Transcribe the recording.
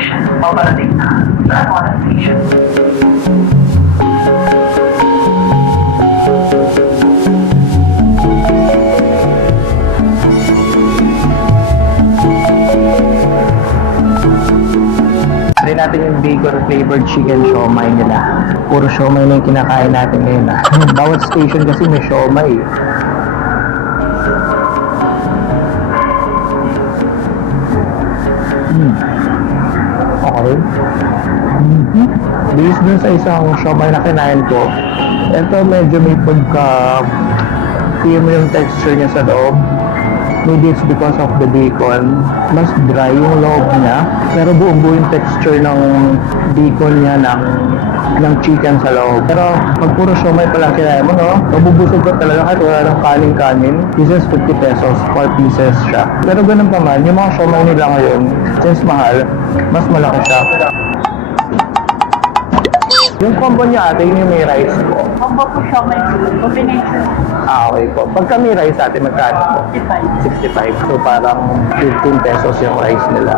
station. Paparating na sa Aquana Station. Try natin yung bacon flavored chicken siomai nila. Puro siomai na yung kinakain natin ngayon. Bawat station kasi may siomai. Okay. Based dun sa isang siomai na kinain ko, ito medyo may pagka creamy yung texture niya sa loob. Maybe it's because of the bacon. Mas dry yung loob niya. Pero buong-buo yung texture ng bacon niya ng chicken sa loob. Pero pag puro siomai pala kinain mo, no? Mabubusog ka talaga kahit wala ng kanin-kanin. This is 50 pesos, 4 pieces siya. Pero ganun pa man, yung mga siomai nila ngayon, since mahal, mas malaki siya. Yung combo niya ate, yung may rice ko. Combo po siya may combination. Okay po. Pagka may rice ate, magkano po? 65. 65. So parang 15 pesos yung rice nila.